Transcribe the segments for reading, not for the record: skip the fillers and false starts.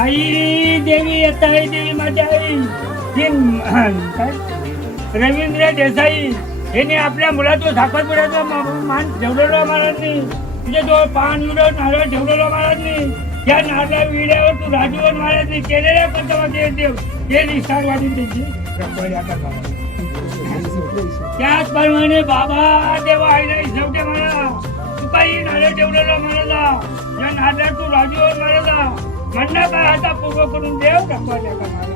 आई देवी येत आहे देवी माझ्या आई काय रवींद्र देसाई यांनी आपल्या मुलाचं साखरपुड्याचा मान ठेवलेला महाराजनी तुझ्या जवळ पान विडव नारळ ठेवलेला महाराजनी त्या नारळा विड्यावर तू राजूवर महाराजनी केलेल्या पंचवाचे देव हे निष्ठार वाढून त्यांची त्याचप्रमाणे बाबा देवा आईला शेवटे म्हणा तू काही नारळ ठेवलेला म्हणाला या नारळा तू राजूवर म्हणाला म्हणणं काय आता पूर्व करून देव रखवायला का महाराज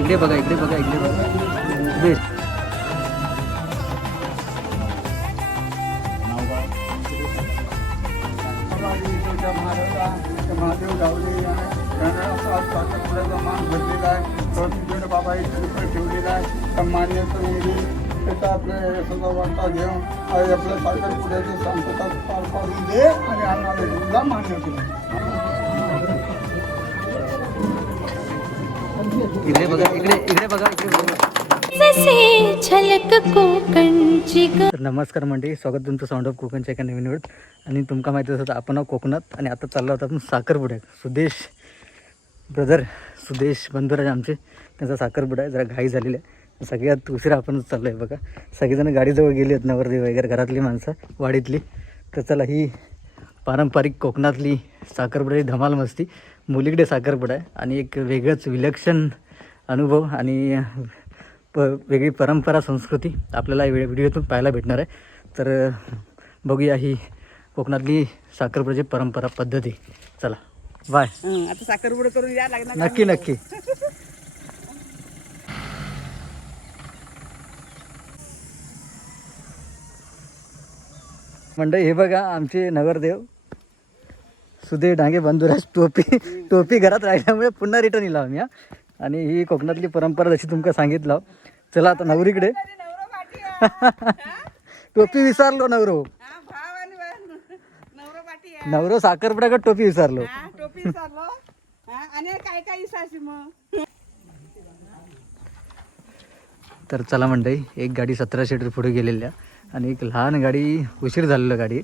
इकडे बघा इकडे बघा इकडे बघा बेस्ट महादेव गावले साखरपुड्याचा मान भरलेला आहे बाबा ठेवलेला आहे सन्मान्य त्याचा आपल्या सगळं वार्ता घेऊन आपल्या साखरपुड्याची शांतता पार पाडून दे आणि आम्हाला मान्य केलं इकडे बघा इकडे इकडे बघा इकडे बघा तर नमस्कार मंडळी, स्वागत तुमचं साऊंड ऑफ कोकणच्या एका नवीन वेळेत. आणि तुमका माहिती असतं आपण कोकणात आणि आता चाललो होता आपण साखरपुड्यात. सुदेश ब्रदर सुदेश बंधुराज आमचे त्यांचा साखरपुडा आहे. जरा घाई झालेली आहे, सगळ्यात उशिरा आपण चाललो आहे बघा. सगळेजण गाडीजवळ गेली आहेत, नवरदेव वगैरे घरातली माणसं वाडीतली. तर चला ही पारंपरिक कोकणातली साखरपुड्याची धमाल मस्ती मुलीकडे साखरपुडा आहे आणि एक वेगळंच विलक्षण अनुभव आणि वेगळी परंपरा संस्कृती आपल्याला व्हिडिओतून पाहायला भेटणार आहे. तर बघूया ही कोकणातली साखरपुड्याची परंपरा पद्धती. चला बाय. आता साखरपुडा करून या लागणार. नक्की नक्की. मंडळी हे बघा आमचे नगरदेव सुदेश डांगे बंधुराज. टोपी घरात राहिल्यामुळे पुन्हा रिटर्न येला आम्ही. आणि ही कोकणातली परंपरा जशी तुमका सांगितलं. चला आता नवरीकडे. टोपी विसरलो नवरो. नवरो साखरपुड्याकडे टोपी विसरलो. तर चला मंडळी, एक गाडी 17 सीटर पुढे गेलेल्या आणि एक लहान गाडी उशीर झालेलं गाडी.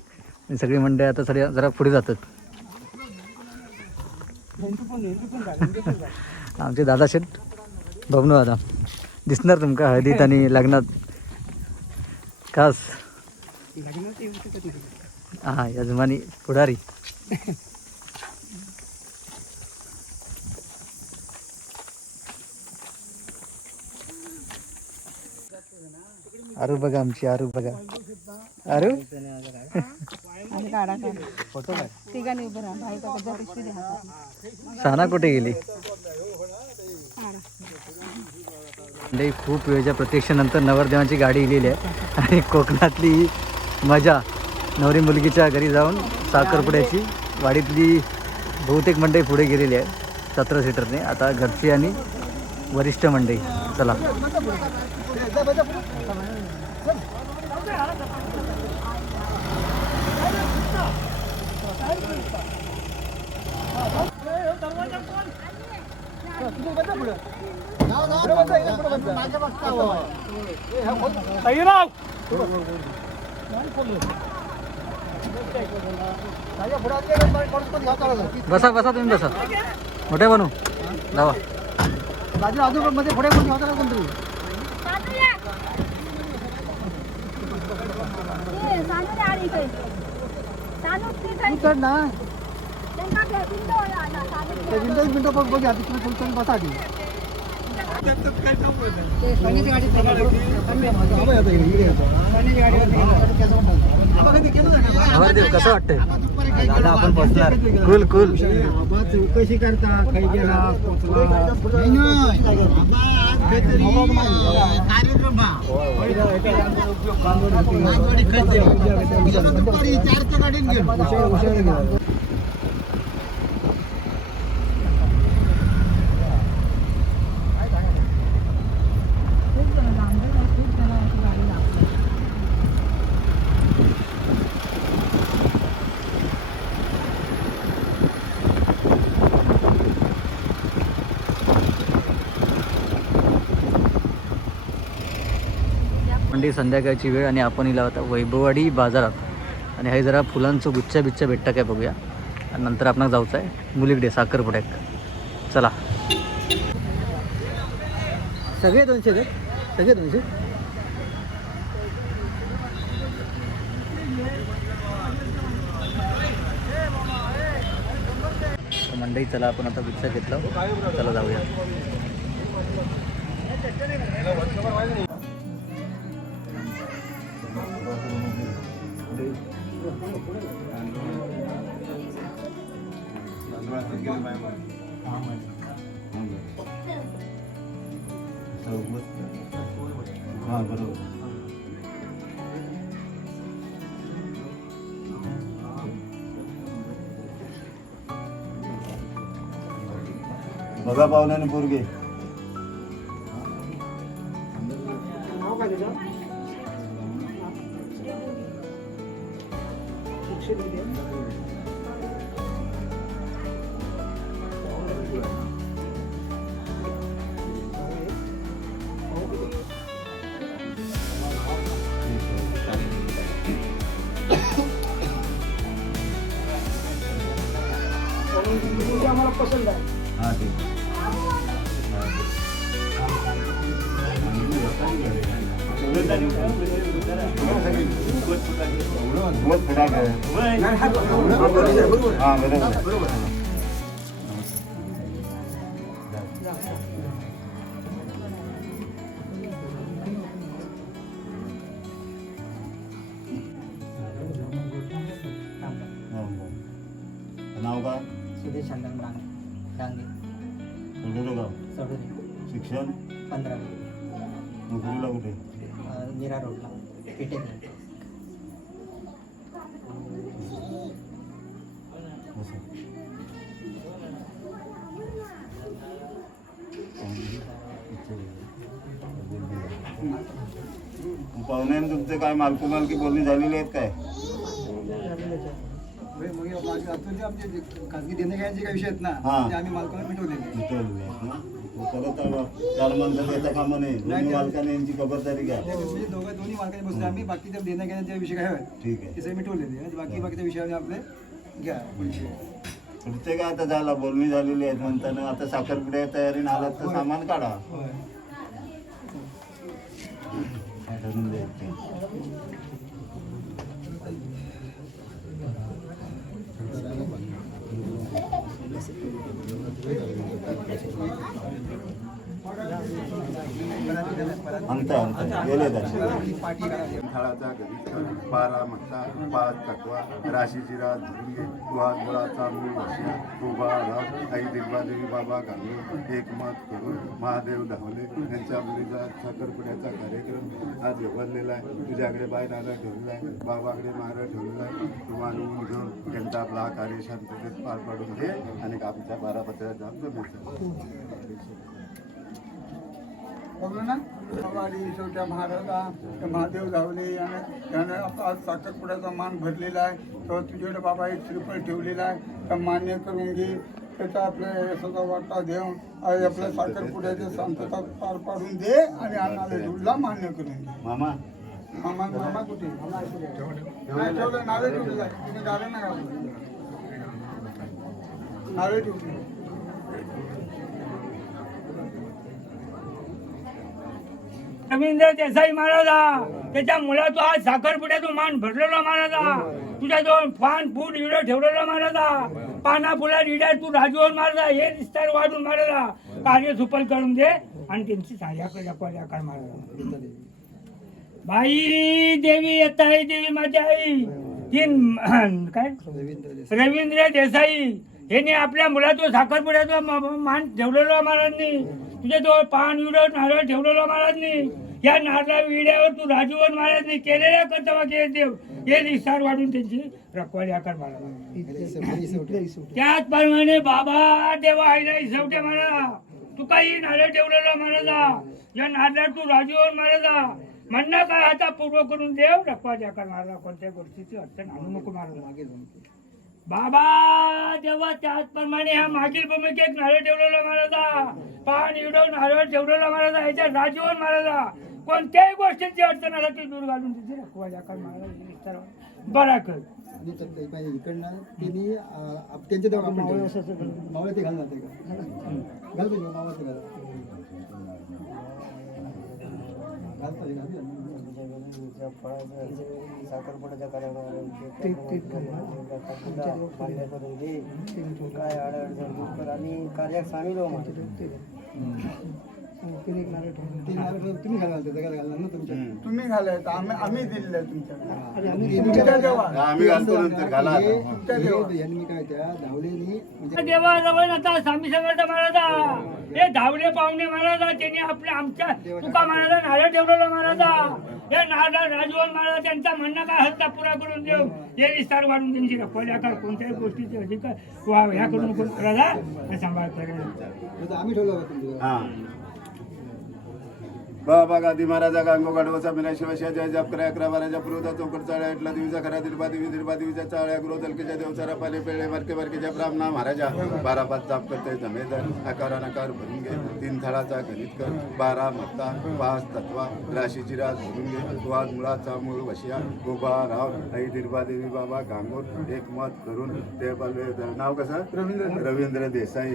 सगळी मंडळी आता जरा पुढे जातात. आमचे दादा शेठ बबनू दादा दिसणार तुमका हळदीत आणि लग्नात खास. हा यजमानी पुढारी. आरू बघा आमची आरू बघा. आरू साना कुठे गेली? खूप वेळच्या प्रतीक्षेनंतर नवरदेवांची गाडी इलेली आहे आणि कोकणातली मजा. नवरी मुलगीच्या घरी जाऊन साखरपुड्याची वाडीतली बहुतेक मंडळी पुढे गेलेली आहे 17 सीटरने. आता घरची आणि वरिष्ठ मंडळी. चला बसा बसा तुम्ही बसा. मोठे बनू जावा. मध्ये पुढे कोण घ्यावता का कोणतरी? ना मिनटं बघा तिकडे बसा. कसं वाटतंय दादा? आपण बसणार कुल कुल. चौकशी करता काही गेला कार्यक्रम. मंडळी संध्याकाळची वेळ आणि आपण इला होता वैभववाडी बाजारात आणि हे जरा फुलांचं गुच्छा बिच्छा भेटतं काय बघूया आणि नंतर आपण जाऊचं आहे मुलीकडे साखरपुड्यात. चला. सगळे 200 आहेत, सगळे 200. मंडई चला आपण आता गुच्छा घेतला, चला जाऊया. हां बरोबर. बघा पाहुण्याने पोरगे. आम्हाला पसंत आहे. हां ठीक. नाव का? सुदेश शांताराम डांगे. गाव. शिक्षण 15. नोकरीला कुठे? मीरा रोडला पेटे. पाहुण्याने तुमचे काय मालकी बोलणी झालेली आहेत काय? आमचे खाजगी देणे घ्यायचे काही विषय आहेत ना, हां. ते आम्ही मालकाला मिटवलेले. परत चार माणसं याचा कामा नाही. दोन्ही मालकाने यांची खबरदारी घ्या. म्हणजे दोन्ही मालकाने बसले आम्ही, बाकीच्या देण्या घेण्याचे विषय काय आहेत ठीक आहे. ते सगळे मिटवलेले आणि बाकीच्या विषयाने आपले घ्या पैसे. पुढचे काय आता झाला बोलणी झालेली आहेत म्हणताना आता साखरपुड्या तयारीने आलात तर सामान काढा. होय. ठरवून द्यायचे. गेले थाळाचा गणित बारा म्हणता 5 तकवा राशीची रात धरून घे वाद मुळाचा मूळ वर्षा उभा राव आई देवी बाबा घालून एकमत करून महादेव धावले यांच्या मुलीचा साखरपुड्याचा कार्यक्रम आज उभारलेला आहे. तुझ्याकडे बाय नारळ ठेवलेला आहे, बाबाकडे नारळ ठेवलेला आहे. तू मानवून घेऊन त्यांचा आपला कार्य शांततेत पार पाडून घे आणि आमच्या 12 पत्राचा बघलो ना वाडी शेवट्या महाराजा महादेव धावले याने आज साखरपुड्याचा मान भरलेला आहे. तर तुझ्याकडे बाबा एक श्रीफळ ठेवलेला आहे तर मान्य करून घे. त्याचा आपल्या यशाचा वाटा देऊन आज आपल्या साखरपुड्याची शांतता पार पाडून दे आणि अन्नाला धुळला मान्य करून घे. मामा मामा कुठे नाही ठेवलं? नारळ ठेवलेला आहे. तुम्ही नारळ नाही घालून नारळ ठेवले. रवींद्र देसाई महाराजा त्याच्या मुलाचा आज साखरपुड्याचा मान भरलेला महाराजा. तुझ्या जवळ पान फूल इडं ठेवलेला महाराजा. पाना फुला इड्या तू राजवून महाराजा हे विस्तार वाढून महाराजा कार्य सुफल करून दे आणि त्यांची सहाय्याकडे कर महाराजा. बाई देवी येत आहे देवी माझी आई तीन काय रवींद्र देसाई यांनी आपल्या मुलाचं साखरपुड्याचा मान ठेवलेला महाराजांनी. तुझ्या जवळ पान विडं नारळ ठेवलेला महाराजांनी. या नारळा विड्यावर तू राजूवन महाराजांनी केलेल्या कर्तव्य केले देव हे निस्तार वाढून त्यांची रखवाली आकार महाराज. त्याचप्रमाणे बाबा देवा आईला इसवट्या महाराजा तू काही नारळ ठेवलेला महाराजा. या नारळात तू राजूवन महाराजा म्हणणं काय आता पूर्व करून देव रखवाली आकार महाराज. कोणत्या गोष्टीची अडचण आणू नको महाराज. मागे बाबा तेव्हा त्याचप्रमाणे ह्या मागील भूमिकेत नारळ ठेवलेला महाराजा. पान इडो नारळ ठेवलेला महाराजा. ह्याच्या राजवन महाराजा कोणत्याही गोष्टीची अडचण आला ती दूर घालून तिथे रखवाजा कर महाराज बरा कर. आणि इकडनं त्यांनी त्यांच्या दवाखान्यात मावळे ते घालून जाते का घालतो मावळे ते साखरपुड्याच्या मान्य करून दे काय अडचण दूर कर आणि कार्यात सामील हो तुम्ही घालाल जगाला घालणार ना तुमच्या तुम्ही घालायचं आम्ही दिलेलं आहे तुमच्याकडे आम्ही घालतो नंतर घाला यांनी काय त्या धावलेनी म्हणजे देवाजवळ आता स्वामी समर्थ महाराजा हे धावले पाहुणे महाराजा त्यांनी आपल्या आमच्या तुका महाराजा नारळ ठेवलेला महाराजा हे नारळ राजवन महाराज त्यांचा म्हणणं काय हत्ता पुरा करून देऊ हे विस्तार वाढून त्यांची रखवाल्या कर कोणत्याही गोष्टीची अधिकार ह्या करून नको महाराजा हे सांभाळ करेल आम्ही ठेवलं होतं तुमच्या हा बाबा गांधी महाराजा गांगो गाडवसा मिना शिवशा जय जप करा 11 पुरोधा चौकट चाळ्या इटला दिवसा खरा दिलबा देवीच्या चाळ्या गृह दलकेच्या देवचारा पाले पेळे वरके ब्राह्मणा महाराजा 12 पाच जाप करते जमेदार आकारा नकार भरून घे 3 थाळाचा गणित कर 12 मत्ता 5 तत्वा राशीची राज भरून घे वाद मुळाचा मूळ वशिया गोबा राव आई दिलबा देवी बाबा गांगोर एक मत करून ते बलवे नाव कसं रवींद्र देसाई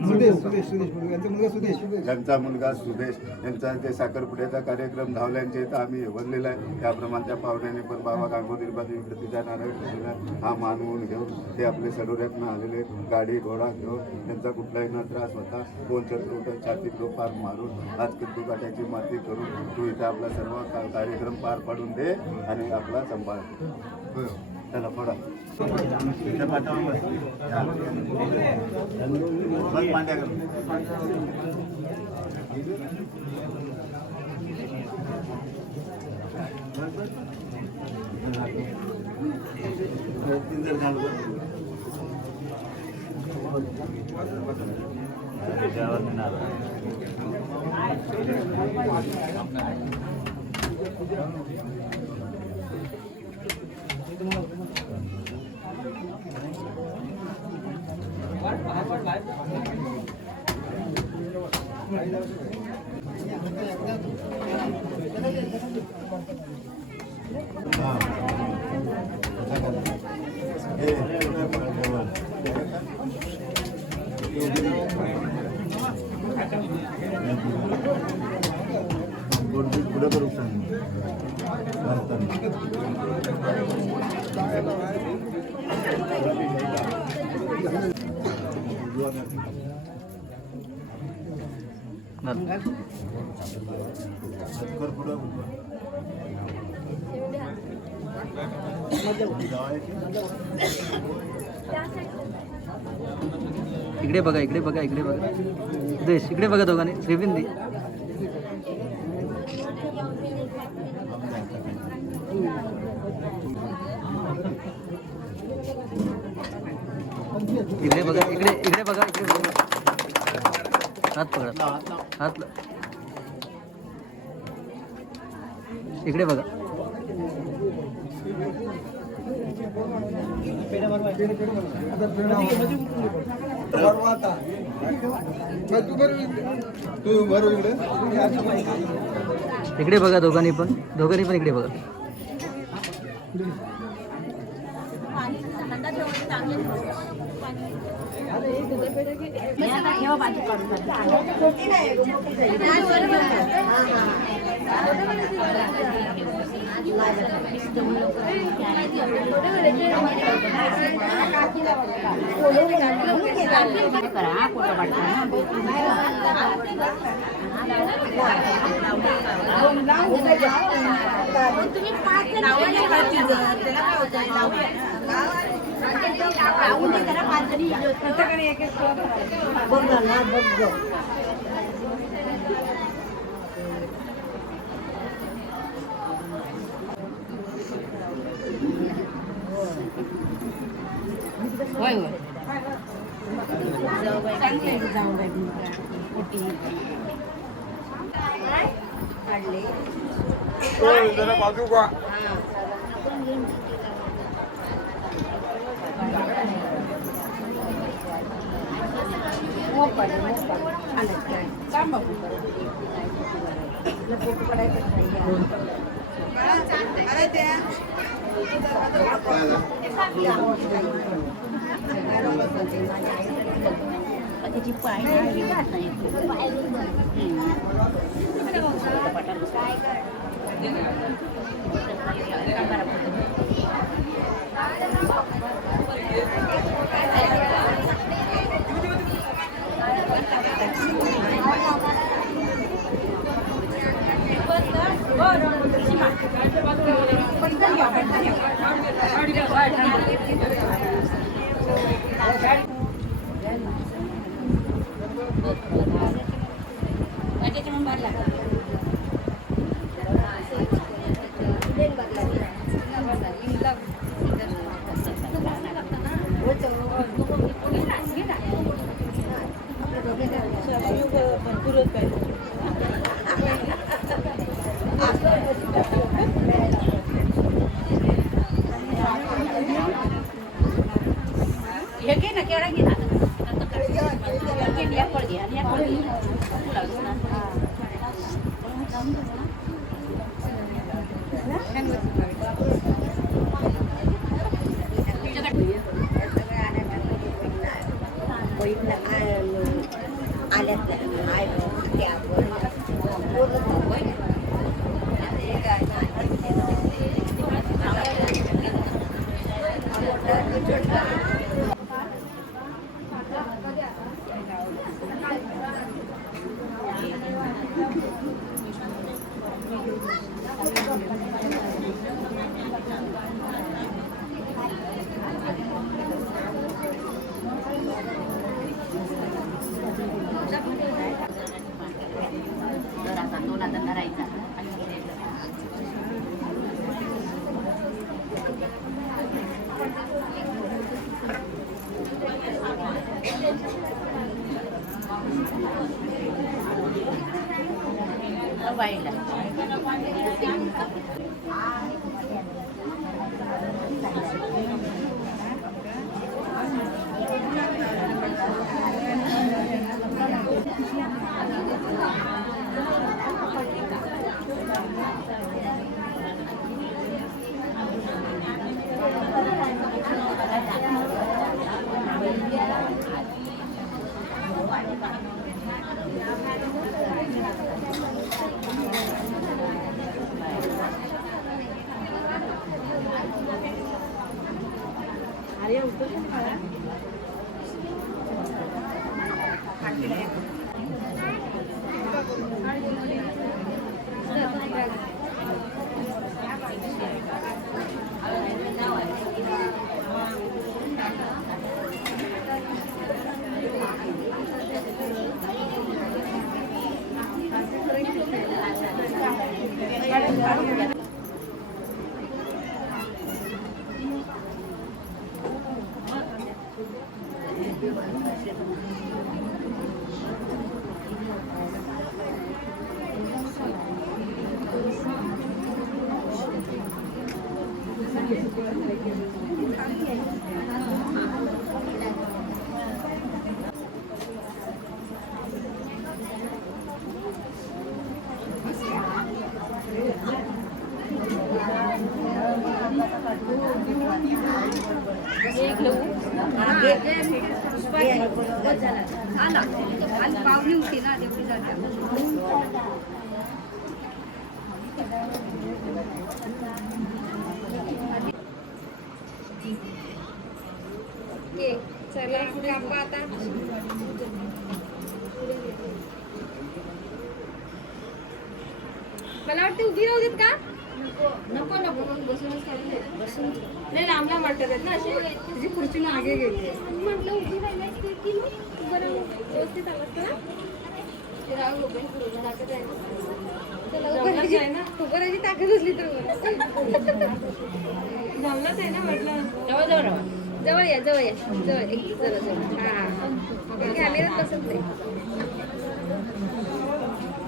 त्यांचा मुलगा सुदेश त्यांचा मुलगा सुदेश यांचा ते साखरपुड्याचा कार्यक्रम धावल्यांचे तर आम्ही वरलेला आहे त्याप्रमाणे त्या पाहुण्याने पण बाबा गांगोदीबादेवी प्रतिजा नारळ ठेवलेला हा मानवून घेऊन ते आपले सडोऱ्यातनं आलेले गाडी घोडा घेऊन त्यांचा कुठलाही न त्रास होता कोण चतुर्थ छातीत पार मारून आज किती काट्याची माती करून तू इथे आपला सर्व कार्यक्रम पार पाडून दे आणि आपला सांभाळ त्याला पडा मांड्या पुढे करू सांग इकडे बघा इकडे बघा इकडे बघा देश इकडे बघा दोघांनी श्रीविंदी इकडे बघा इकडे इकडे बघा इकडे बघा हात पकडा हात इकडे बघा इकडे बघा दोघांनी पण इकडे बघा बाजू का त्याची पाय पाहुणी होती ना तेवढी जाते चला कापा आता मला वाटतं उभी राहू देत का नको नको बसूनच बसून नाही लांबला वाटत आहेत ना अशी तुझी खुर्ची मागे गेली म्हटलं उभी राहिल्यास की बरं व्यवस्थित आलास ना ते राहू उभं ताकद असली तर जमलंच आहे ना म्हटलं जवळ या हा कॅमेऱ्यात बसत नाही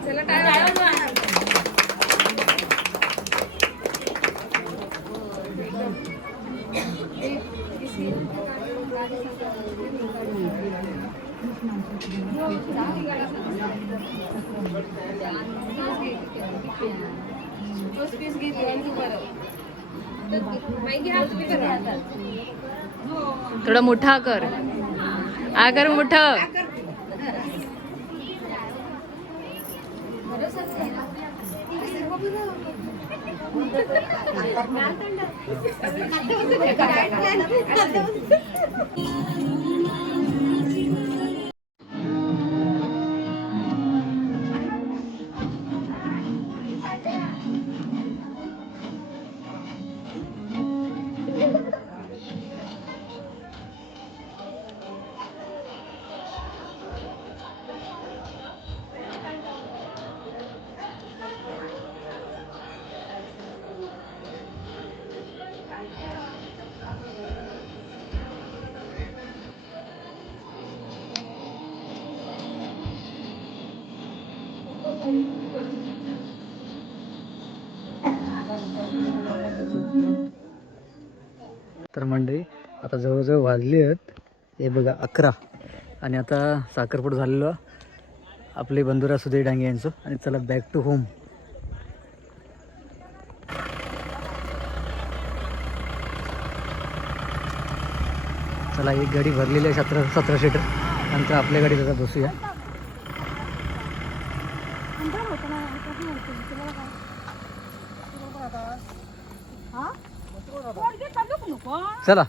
चला काय पीस घेतली आणि तू बरं बाई घ्या तुम्ही करा. थोडा मोठा कर. आकर मोठं. तर मंडळी आता जवळजवळ वाजले आहेत हे बघा 11 आणि आता साखरपुडा झालेलं आपले बंधुरा सुधीर डांगे यांचं. आणि चला बॅक टू होम. चला एक गाडी भरलेली आहे 17 सीटर. नंतर आपल्या गाडीत आता बसूया. चला